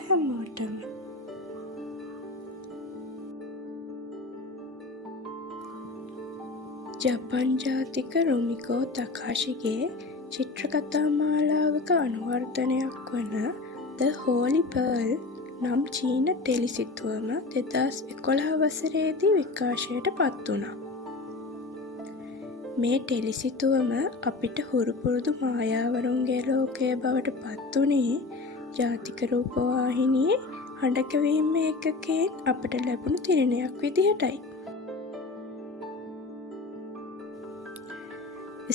හැමෝටම. ජපන් ජාතික රුමිකෝ තකාෂිගේ චිත්‍රකතා මාලාවක අනුවර්තනයක් වන ද හෝලි පර්ල් නම් චීන ටෙලිසිතුවම 2011 වසරේදී විකාශයට පත් වුණා. මේ ටෙලිසිතුවම අපිට හුරුපුරුදු මායාවරුන්ගේ ලෝකය බවට පත් වුණේ ජාතික රූපවාහිනියේ හඬකැවීම් ඒකකයෙන් අපට ලැබුණු තිරණයක් විදිහටයි.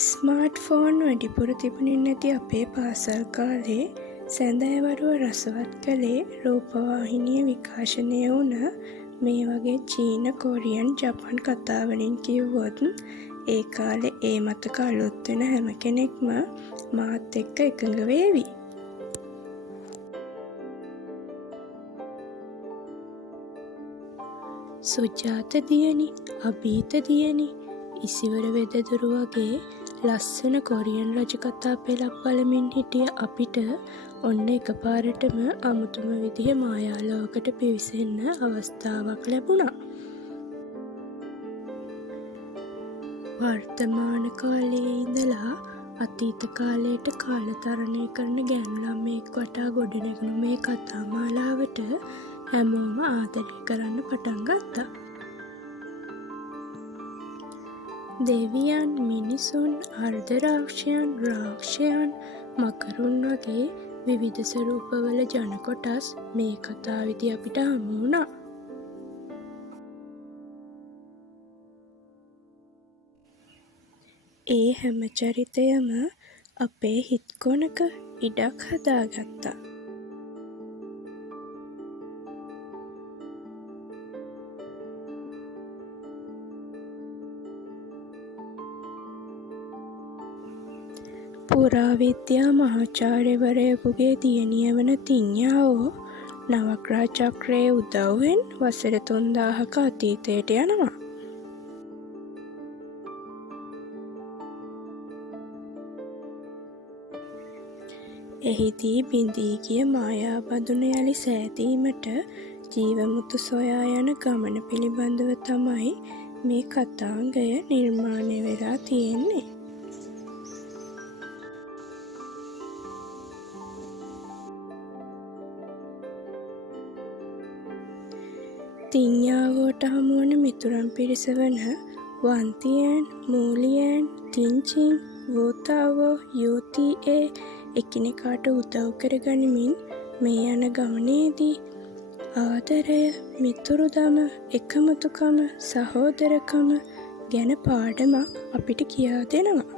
ස්මාර්ට් ෆෝන් වැඩිපුර තිබුණේ නැති අපේ පාසල් කාලේ සැඳෑවරුව රසවත් කළේ රූපවාහිනිය විකාශනය වුණ මේ වගේ චීන කොරියන් ජපන් කතාවලින් කිව්වොත් ඒ කාලේ ඒ මතක අලුත් වෙන හැම කෙනෙක්ම මාත් එක්ක එකඟ වේවි. සුජාත දියණි, අභීත දියණි, ඉසිවර වෙදදුරු වගේ ලස්සන කොරියන් රජකතා පෙළක් බලමින් හිටිය අපිට ඔන්න එකපාරටම අමුතුම විදිහ මායාලෝකට පිවිසෙන්න අවස්ථාවක් ලැබුණා. වර්තමාන කාලයේ ඉඳලා අතීත කාලයට කාලතරණය කරන ගෑනු ළමයෙක් වටා ගොඩනැගුණු මේ කතා මාලාවට හැමෝම ආදරය කරන්න පටන් ගත්තා. දෙවියන්, මිනිසුන්, අර්ධරාක්ෂයන්, රාක්ෂයන්, මකරුන් වගේ විවිධ ස්වරූපවල ජන කොටස් මේ කතාවේදී අපිට හමු වුණා. ඒ හැම චරිතයම අපේ හිත් කොනක ඉඩක් හදාගත්තා. පුරාවිද්‍යා මහාචාර්යවරයෙකුගේ දියණිය වන තිඤ්ඤාවෝ නවග්‍රහ චක්‍රයේ උදව්වෙන් වසර 3000ක අතීතයට යනවා. එහිදී බිඳී ගිය මායාබඳුන යළි සෑදීමට ජීවමුතු සොයා යන ගමන පිළිබඳව තමයි මේ කතාංගය නිර්මාණය වෙලා තියෙන්නේ. තිඤ්ඤාවෝට හමුවන මිතුරන් පිරිස වන වන්තියන්, මූලියන්, තින්චින්, වෝතාවෝ, යෝතිඒ එකිනෙකාට උදව් කරගනිමින් මේ යන ගමනේදී ආදරය, මිතුරුදම, එකමුතුකම, සහෝදරකම ගැන පාඩමක් අපිට කියා දෙනවා.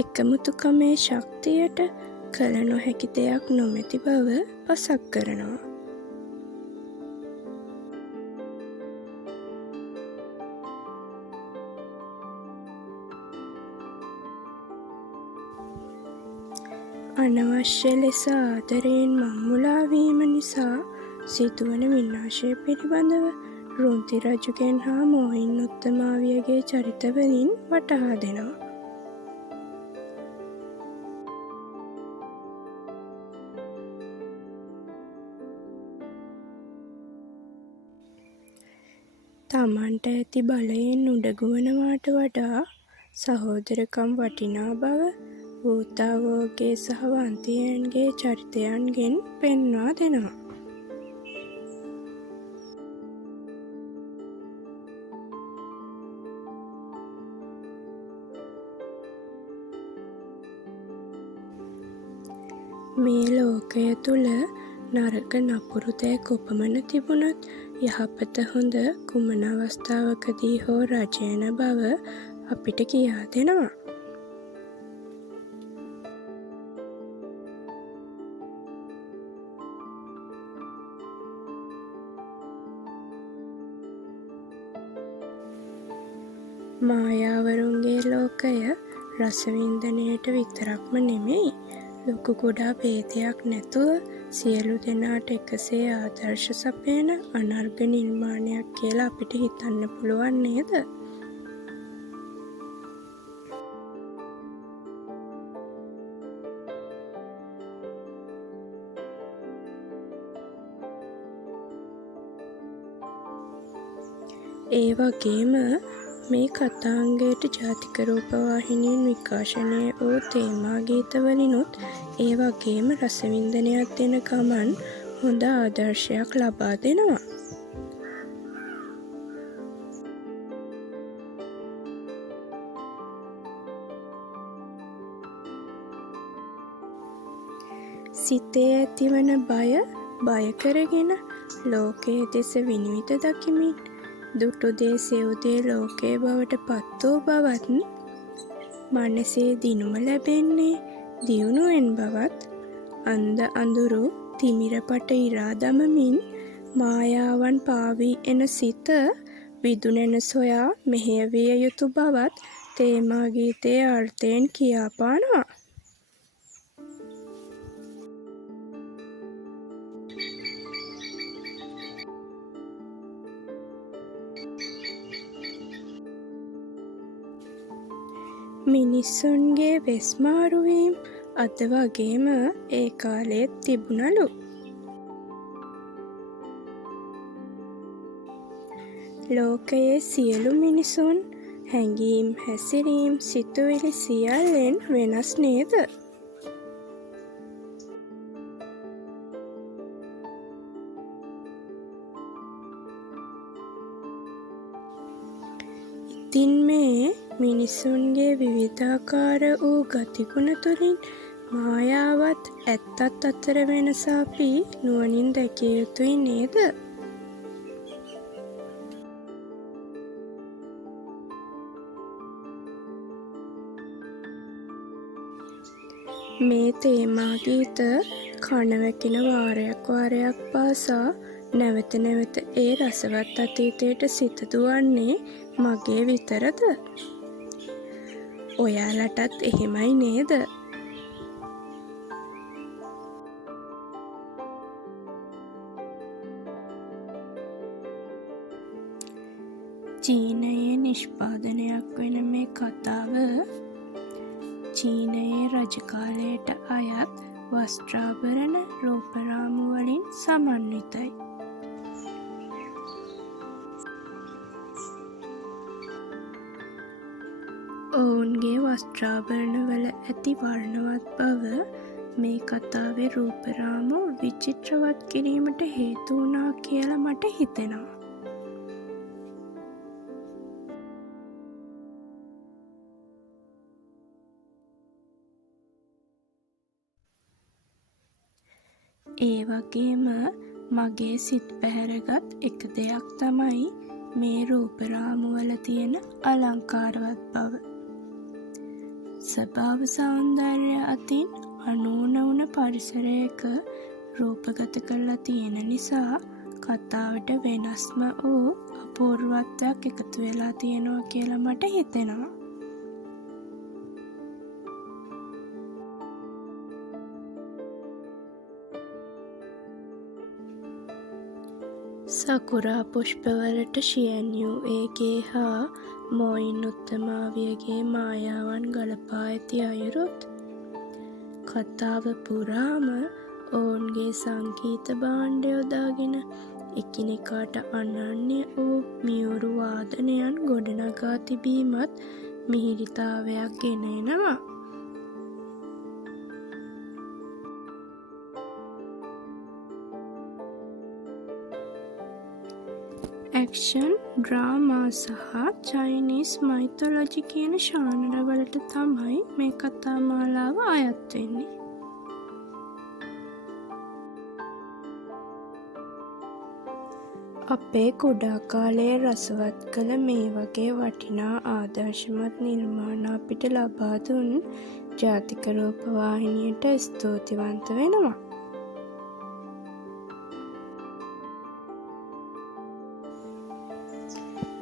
එකමුතුකමේ ශක්තියට කළ නොහැකි දෙයක් නොමැති බව පසක් කරනවා. අනවශ්‍ය ලෙස ආදරයෙන් මංමුලාවීම නිසා සිදුවන විනාශය පිළිබඳව රුන්ති රජුගෙන් හා මොහින් උත්තමාවියගේ චරිතවලින් වටහා දෙනවා. තමන්ට ඇති බලයෙන් උඩගුවනවාට වඩා සහෝදරකම් වටිනා බව වෝතාවෝගේ සහ වන්තියන්ගේ චරිතයන්ගෙන් පෙන්වා දෙනවා. මේ ලෝකය තුල නරක නපුරු දෑ කොපමණ තිබුණත් යහපත හොඳ කුමන අවස්ථාවකදී හෝ රජයන බව අපිට කියා දෙනවා. මායාවරුන්ගේ ලෝකය රසවින්දනයට විතරක්ම නෙමෙයි, ලොකු කුඩා භේදයක් නැතුව සියලු දෙනාට එකසේ ආදර්ශ සපයන අනර්ග නිර්මාණයක් කියලා අපිට හිතන්න පුළුවන් නේද? ඒ වගේම මේ කතාංගයට ජාතික රූපවාහිනියෙන් විකාශනය වූ තේමා ගීතවලිනුත් ඒ වගේම රසවින්දනයක් දෙන ගමන් හොඳ ආදර්ශයක් ලබා දෙනවා. සිතේ ඇතිවන බය කරගෙන ලෝකයේ දෙස විනිවිද දකිමින් දුටු දේ සෙව් දේ ලෝකයේ බවට පත් වූ බවත් මනසේ දිනුම ලැබෙන්නේ දියුණුවෙන් බවත් අන්ධ අඳුරු තිමිරපට ඉරා දමමින් මායාවන් පාවී එන සිත විදුනැන සොයා මෙහෙයවිය යුතු බවත් තේමා ගීතයේ අර්ථයෙන් කියාපානවා. මිනිස්සුන්ගේ වෙස් මාරුවීම් අද වගේම ඒ කාලෙත් තිබුණලු. ලෝකයේ සියලු මිනිසුන් හැඟීම් හැසිරීම් සිතුවිලි සියල්ලෙන් වෙනස් නේද? ඉතින් මේ මිනිසුන්ගේ විවිධාකාර වූ ගතිගුණ තුළින් මායාවත් ඇත්තත් අතර වෙනස අපි නුවණින් දැකිය යුතුයි නේද? මේ තේමා ගීත කණවැකින වාරයක් පාසා නැවත නැවත ඒ රසවත් අතීතයට සිත දුවන්නේ මගේ විතරද? ඔයාලටත් එහෙමයි නේද? චීනයේ නිෂ්පාදනයක් වෙන මේ කතාව චීනයේ රජ කාලයට අයත් වස්ත්‍රාභරණ රූපරාමු වලින් සමන්විතයි. ඔවුන්ගේ වස්ත්‍රාභරණවල ඇති වර්ණවත් බව මේ කතාවේ රූපරාමු විචිත්‍රවත් කිරීමට හේතු වුණා කියලා මට හිතෙනවා. ඒ වගේම මගේ සිත් පැහැරගත් එක දෙයක් තමයි මේ රූපරාමුවල තියෙන අලංකාරවත් බව. ස්වභාව සෞන්දර්ය අතින් අනූන වුණ පරිසරයක රූපගත කරලා තියෙන නිසා කතාවට වෙනස්ම වූ අපූර්වත්වයක් එකතු වෙලා තියෙනවා කියලා මට හිතෙනවා. සකුරා පුෂ්පවලට ෂියන්යුඒගේ හා මොයින් උත්තමාවියගේ මායාවන් ගලපා ඇති අයුරුත් කතාව පුරාම ඔවුන්ගේ සංගීත භාණ්ඩ යොදාගෙන එකිනෙකාට අනන්‍ය වූ මියුරු වාදනයන් ගොඩනගා තිබීමත් මිහිරිතාවයක් ගෙන එනවා. ඇක්ෂන්, ඩ්‍රාමා සහ චයිනීස් මයිතොලොජි කියන ශානරවලට තමයි මේ කතා මාලාව අයත් වෙන්නේ. අපේ කුඩා කාලයේ රසවත් කළ මේ වගේ වටිනා ආදර්ශමත් නිර්මාණ අපිට ලබා දුන් ජාතික රූපවාහිනියට ස්තුතිවන්ත වෙනවා.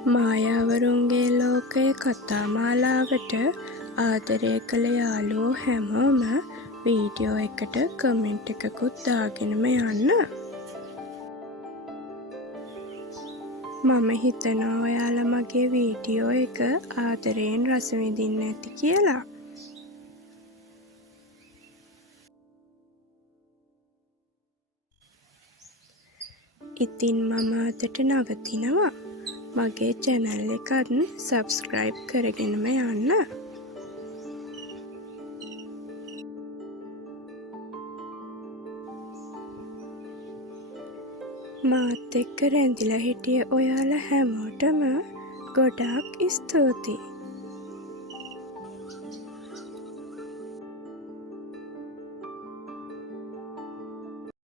මායාවරුන්ගේ ලෝකය කතා මාලාවට ආදරය කළ යාළුවෝ හැමෝම වීඩියෝ එකට කමෙන්ට් එකකුත් දාගෙනම යන්න. මම හිතනවා ඔයාලා මගේ වීඩියෝ එක ආදරයෙන් රස විඳින්න ඇති කියලා. ඉතින් මම අදට නවතිනවා. මගේ channel එකත් subscribe කරගෙනම යන්න. මාත් එක්ක රැඳිලා හිටිය ඔයාලා හැමෝටම ගොඩාක් ස්තුතියි.